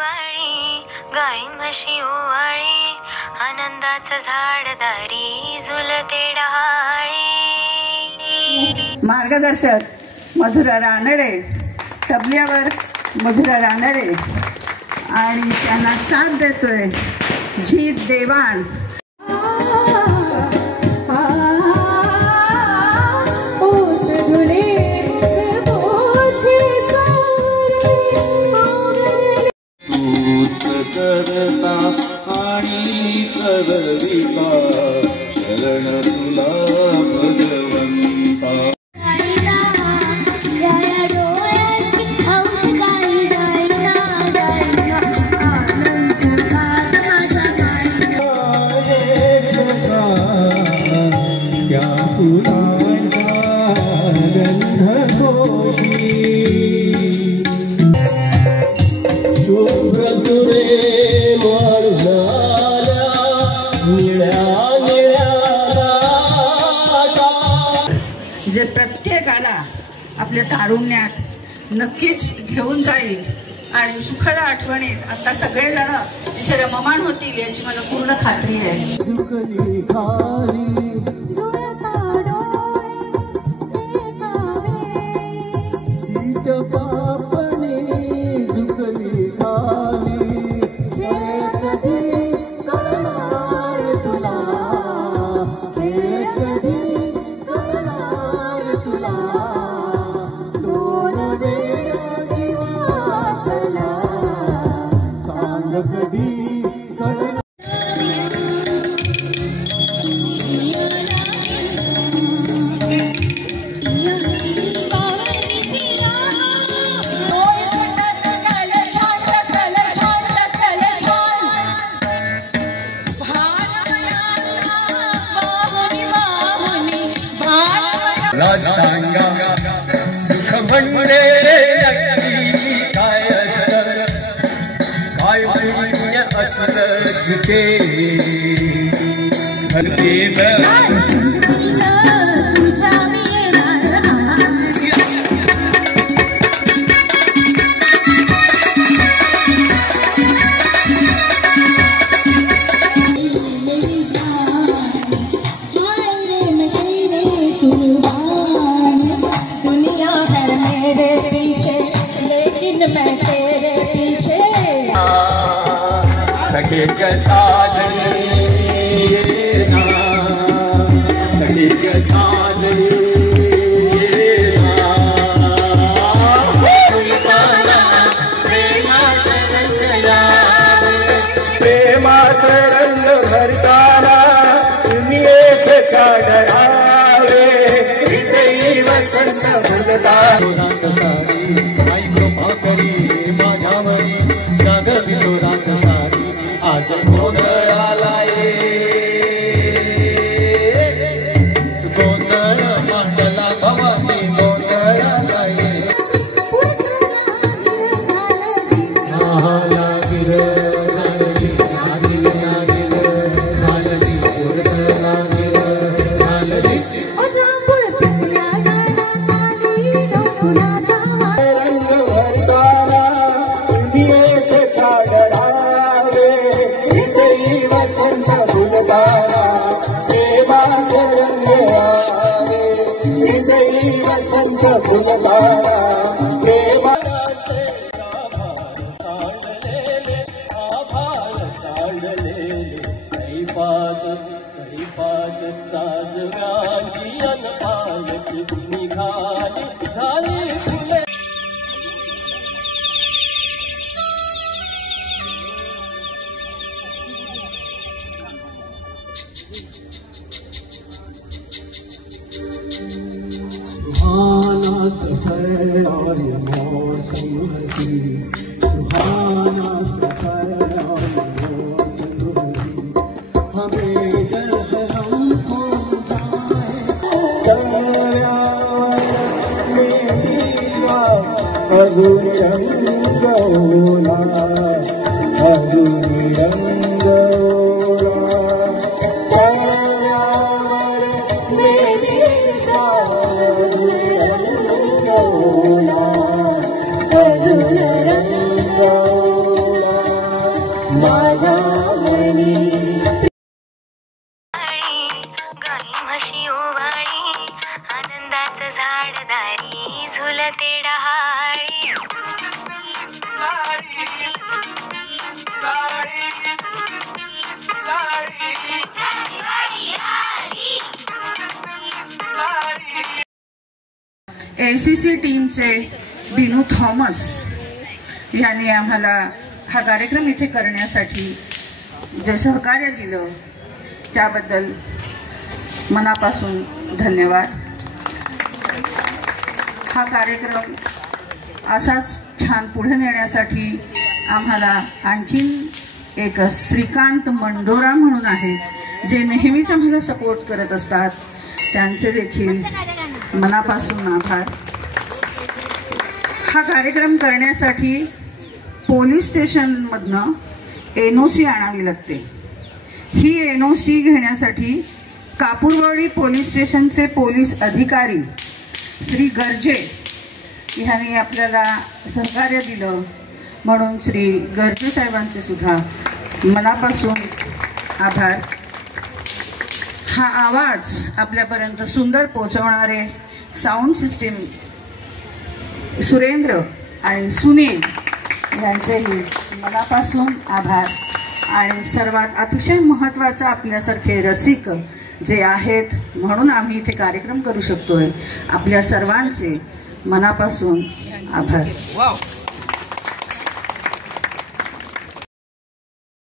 दिवाळी, गाई म्हशी ओवाळी, आनंदाचं झाडदारी झुलते डहाळी. मार्गदर्शक मधुरा रानडे, तबल्यावर मधुरा रानडे आणि त्यांना साथ देतोय जीत देवाण. करता आणि करविता शरण तुला भगवंता. जे प्रत्येकाला आपल्या तारुण्यात नक्कीच घेऊन जाईल आणि सुखद आठवणीत आता सगळेजण इथे रममाण होतील याची मला पूर्ण खात्री आहे. सांगा सुख म्हणजे काय काय पुण्य असलं तुझे सखी के साजनी सखी के साजनी प्रेमाचा रंग भरताना तुम्ही से साडरावे हृदयी वसंत फुलता. आज गोंधळालाय गोंधळ मांडला भवानी गोंधळालाय लागिल झालली लागिल लागिल झालली पुरत लागिल झालली रंग भरताना तुम्ही साडरा वसंत फुलबारा प्रेमाचे आभार साडलेले कैपात साजगाची अनपालची निघाली झाली फुले. सुहाना सफर और मौसम हसी सुहाना सफर और मौसम हसी हमें डर है हमको अजून रंगोला अजून रंगोला माझ्या मनी गाई म्हशी ओवाळी आनंदाचं झाड दारी झुलते डहाळी एसीसी टीमचे दिनू थॉमस यांनी आम्हाला हा कार्यक्रम इथे करण्यासाठी जे सहकार्य दिलं त्याबद्दल मनापासून धन्यवाद. हा कार्यक्रम असाच छान पुढे नेण्यासाठी आम्हाला आणखीन एक श्रीकांत मंडोरा म्हणून आहे जे नेहमीच आम्हाला सपोर्ट करत असतात, त्यांचे देखील मनापासून आभार. हा कार्यक्रम करण्यासाठी पोलीस स्टेशनमधनं NOC आणावी लागते. ही NOC घेण्यासाठी कापूरवाडी पोलीस स्टेशनचे पोलीस अधिकारी श्री गर्जे ह्यांनी आपल्याला सहकार्य दिलं, म्हणून श्री गर्जे साहेबांचे सुद्धा मनापासून आभार. हा आवाज आपल्यापर्यंत सुंदर पोहोचवणारे साऊंड सिस्टीम सुरेंद्र आणि सुनील यांचेही मनापासून आभार. आणि सर्वात अतिशय महत्त्वाचं आपल्यासारखे रसिक जे आहेत म्हणून आम्ही इथे कार्यक्रम करू शकतोय, आपल्या सर्वांचे मनापासून आभार.